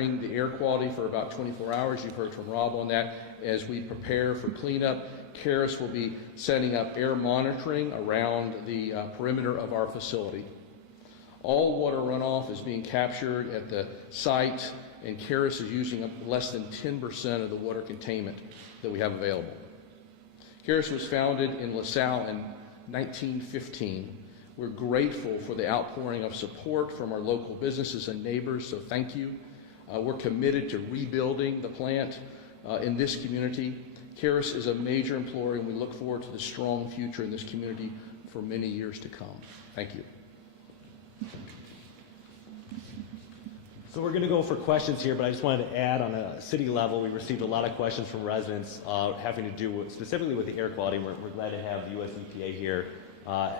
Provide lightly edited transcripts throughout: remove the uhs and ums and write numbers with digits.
the air quality for about 24 hours. You've heard from Rob on that. As we prepare for cleanup, Karis will be setting up air monitoring around the perimeter of our facility. All water runoff is being captured at the site, and Karis is using up less than 10% of the water containment that we have available. Karis was founded in LaSalle in 1915. We're grateful for the outpouring of support from our local businesses and neighbors, so thank you. We're committed to rebuilding the plant in this community. Karis is a major employer, and we look forward to the strong future in this community for many years to come. Thank you. So we're going to go for questions here, but I just wanted to add on a city level, we received a lot of questions from residents having to do with, specifically with the air quality. We're glad to have the U.S. EPA here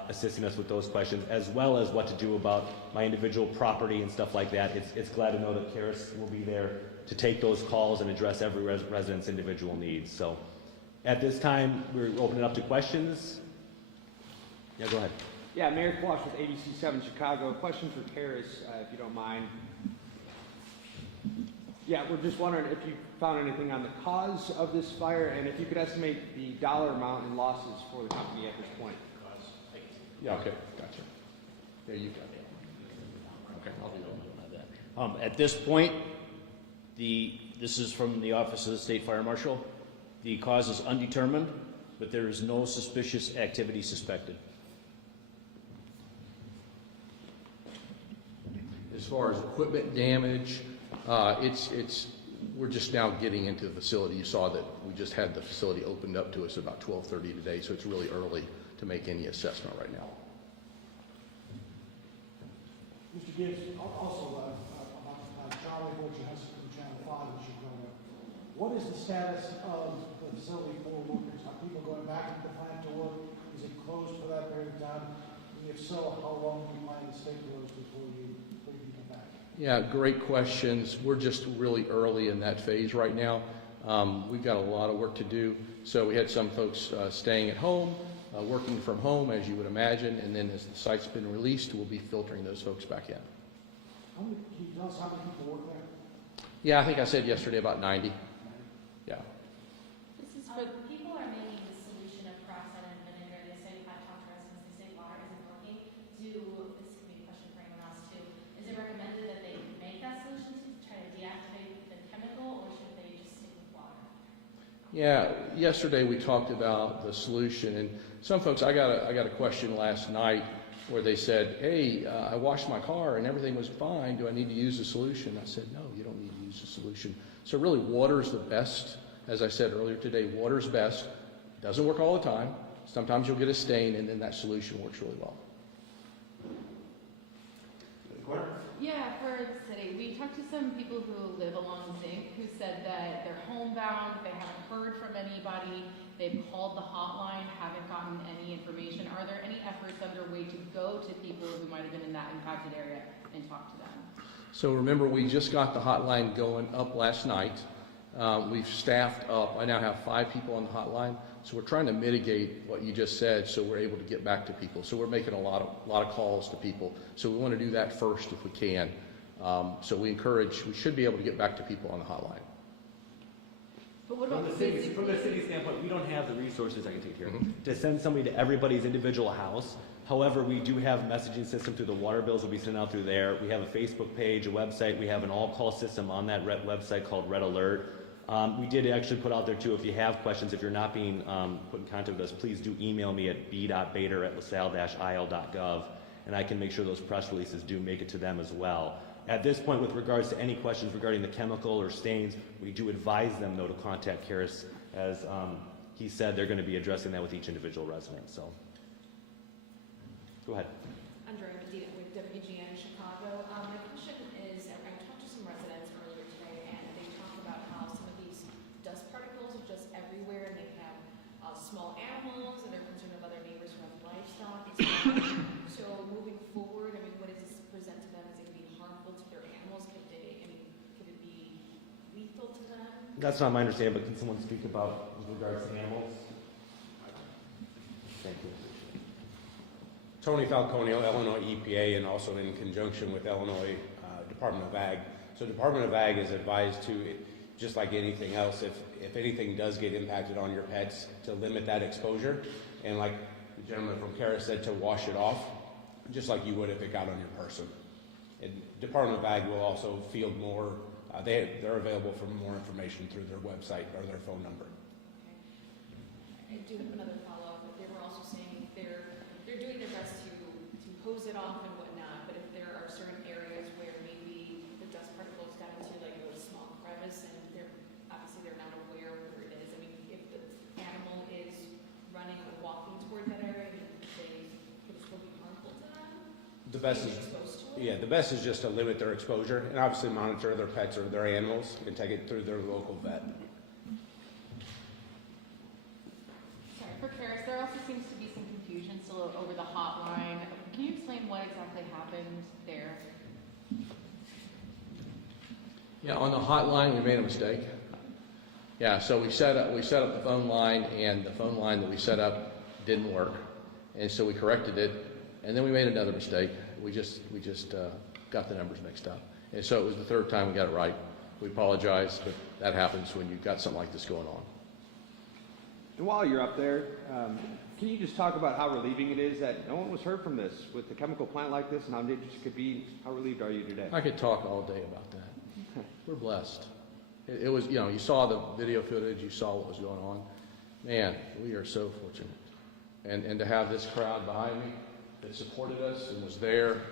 assisting us with those questions, as well as what to do about my individual property and stuff like that. It's glad to know that Karis will be there to take those calls and address every resident's individual needs. So at this time, we're opening it up to questions. Yeah, go ahead. Yeah, Mayor Quash with ABC7 Chicago. Question for Karis, if you don't mind. Yeah, we're just wondering if you found anything on the cause of this fire, and if you could estimate the dollar amount in losses for the company at this point. Yeah, okay, gotcha. There you go. Okay, I'll do that. At this point, this is from the Office of the State Fire Marshal. The cause is undetermined, but there is no suspicious activity suspected. As far as equipment damage, we're just now getting into the facility. You saw that we just had the facility opened up to us about 12:30 today, so it's really early to make any assessment right now. Mr. Gibbs, also about Charlie, what you have from Channel 5 in Chicago. What is the status of the facility for workers? Are people going back into the plant to work? Is it closed for that period of time? And if so, how long do you plan to stay closed before you come back? Yeah, great questions. We're just really early in that phase right now. We've got a lot of work to do. So we had some folks staying at home, working from home, as you would imagine, and then as the site's been released, we'll be filtering those folks back in. Can you tell us how many people work there? Yeah, I think I said yesterday about 90. Yeah. This is for people are making the solution of peroxide and vinegar. They say I talked to residents. They say water isn't working. This could be a question for anyone else too. Is it recommended that they make that solution to try to deactivate the chemical, or should they just stick with water? Yeah, yesterday we talked about the solution, and some folks, I got a question last night where they said, hey, I washed my car and everything was fine. Do I need to use the solution? I said, no, you don't need to use the solution. So really, water is the best. As I said earlier today, water is best. It doesn't work all the time. Sometimes you'll get a stain, and then that solution works really well. Yeah, for the city. We talked to some people who live along Zinc who said that they're homebound, they haven't heard from anybody, they've called the hotline, haven't gotten any information. Are there any efforts underway to go to people who might have been in that impacted area and talk to them? So remember, we just got the hotline going up last night. We've staffed up. I now have 5 people on the hotline. So we're trying to mitigate what you just said, so we're able to get back to people. So we're making a lot of calls to people. So we want to do that first if we can. So we should be able to get back to people on the hotline. But what about from the city standpoint, we don't have the resources, I can take here, to send somebody to everybody's individual house. However, we do have a messaging system through the water bills will be sent out through there. We have a Facebook page, a website. We have an all-call system on that website called Red Alert. We did actually put out there too, if you have questions, if you're not being put in contact with us, please do email me at b.bader@lasalle-il.gov, and I can make sure those press releases do make it to them as well. At this point, with regards to any questions regarding the chemical or stains, we do advise them, though, to contact Karis. As he said, they're going to be addressing that with each individual resident. So, go ahead. Andrea Medina with WGN Chicago. My question is, I talked to some residents earlier today, and they talk about how some of these dust particles are just everywhere, and they have small animals, and they're concerned of other neighbors who have livestock. So, moving forward, I mean, what does this present to them? Is it going to be harmful to their animals? Could it be lethal to them? That's not my understanding, but can someone speak about with regards to animals? Thank you. Tony Falconio, Illinois EPA, and also in conjunction with Illinois Department of Ag. So Department of Ag is advised to, just like anything else, if anything does get impacted on your pets, to limit that exposure. And like the gentleman from Kara said, to wash it off, just like you would if it got on your person. And Department of Ag will also field more, they're available for more information through their website or their phone number. I do have another follow-up, but they were also saying they're doing their best to hose it off and whatnot, but if there are certain areas where maybe the dust particles got into like a small crevice and they're not aware where it is. I mean, if the animal is running or walking toward that area, I mean, could it still be harmful to them? The best Being is, exposed to it? yeah, the best is just to limit their exposure and obviously monitor their pets or their animals and take it through their local vet. Sorry, for Karis, there also seems to be some confusion still over the hotline. Can you explain what exactly happened there? Yeah, on the hotline, we made a mistake. Yeah, so we set up the phone line, and the phone line that we set up didn't work, and so we corrected it, and then we made another mistake. We just got the numbers mixed up, and so it was the third time we got it right. We apologize, but that happens when you've got something like this going on. And while you're up there, can you just talk about how relieving it is that no one was hurt from this with a chemical plant like this and how dangerous it could be? How relieved are you today? I could talk all day about that. We're blessed. It was, you saw the video footage, you saw what was going on. Man, we are so fortunate. And to have this crowd behind me that supported us and was there,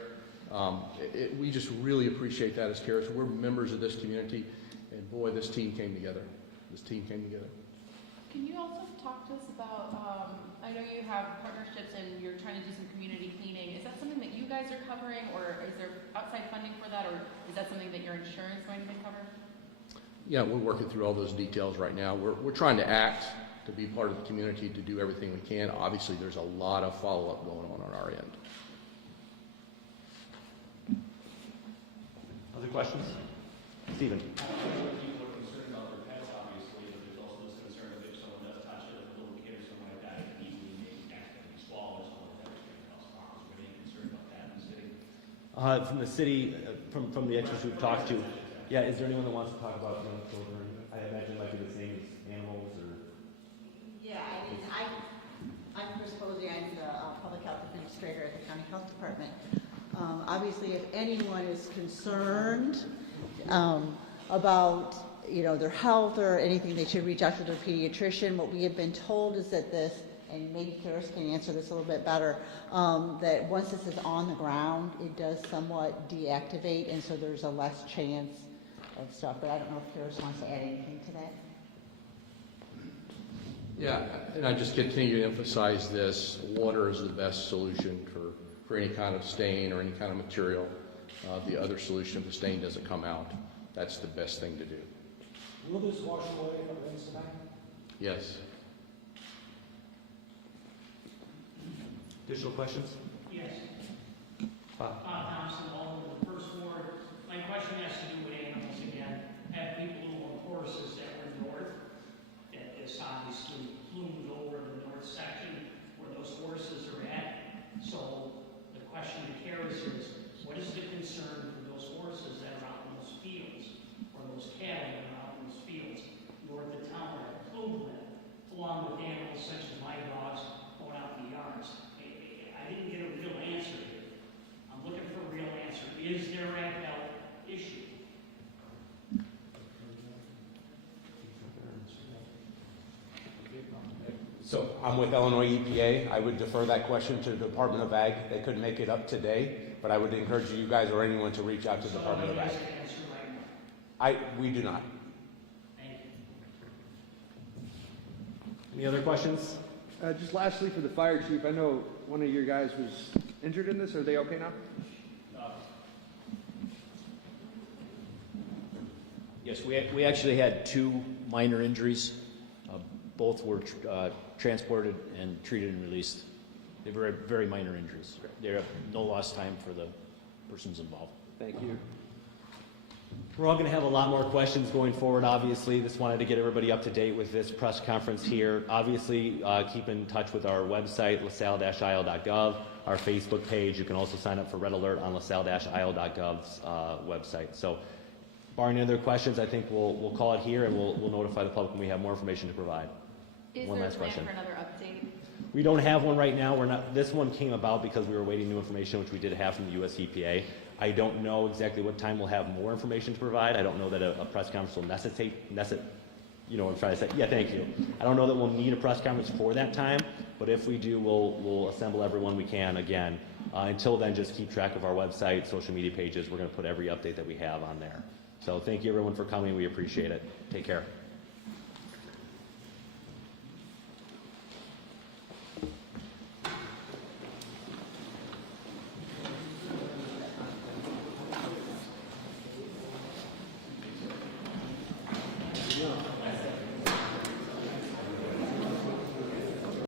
we just really appreciate that as Karis. We're members of this community, and boy, this team came together. Can you also talk to us about, I know you have partnerships and you're trying to do some community cleaning. Is that something that you guys are covering, or is there outside funding for that, or is that something that your insurance is going to cover? Yeah, we're working through all those details right now. We're trying to act to be part of the community, to do everything we can. Obviously, there's a lot of follow-up going on our end. Other questions? Stephen? People are concerned about their pets, obviously, but there's also this concern of if someone does touch it, if a little kid or something like that, it can easily maybe accidentally swallow or something like that, which can cause problems. Are there any concern about that in the city? From the city, from the experts we've talked to, yeah, is there anyone that wants to talk about young children? I imagine it might be the same as animals or... Yeah, I mean, I'm Chris Posey, I'm the Public Health Administrator at the County Health Department. Obviously, if anyone is concerned about, their health or anything, they should reach out to their pediatrician. What we have been told is that this, and maybe Karis can answer this a little bit better, that once this is on the ground, it does somewhat deactivate, and so there's a less chance of stuff. But I don't know if Karis wants to add anything to that. Yeah, and I just continue to emphasize this. Water is the best solution for any kind of stain or any kind of material. The other solution, if the stain doesn't come out, that's the best thing to do. Will this wash away if it rains tonight? Yes. Additional questions? Yes. Bob? Thompson, Alderman, the first ward. My question has to do with animals again. Have people who own horses that were north, that this obviously loomed over the north section where those horses are at. So the question to Karis is, what is the concern for those horses that are out in those fields, or those cattle that are out in those fields north of town that are Cleveland, along with animals such as my dogs going out in the yards? I didn't get a real answer here. I'm looking for a real answer. Is there a health issue? So I'm with Illinois EPA. I would defer that question to the Department of Ag. They couldn't make it up today, but I would encourage you guys or anyone to reach out to the Department of Ag. We do not. Thank you. Any other questions? Just lastly, for the fire chief, I know one of your guys was injured in this. Are they okay now? Yes, we actually had 2 minor injuries. Both were transported and treated and released. They were very minor injuries. There are no lost time for the persons involved. Thank you. We're all going to have a lot more questions going forward, obviously. Just wanted to get everybody up to date with this press conference here. Obviously, keep in touch with our website, lasalle-il.gov, our Facebook page. You can also sign up for Red Alert on lasalle-il.gov's website. So barring any other questions, I think we'll call it here, and we'll notify the public when we have more information to provide. Is One there a last plan question. for another update? We don't have one right now. This one came about because we were waiting new information, which we did have from the US EPA. I don't know exactly what time we'll have more information to provide. I don't know that a press conference will you know what I'm trying to say? Yeah, thank you. I don't know that we'll need a press conference for that time, but if we do, we'll assemble everyone we can again. Until then, just keep track of our website, social media pages. We're going to put every update that we have on there. So thank you everyone for coming. We appreciate it. Take care.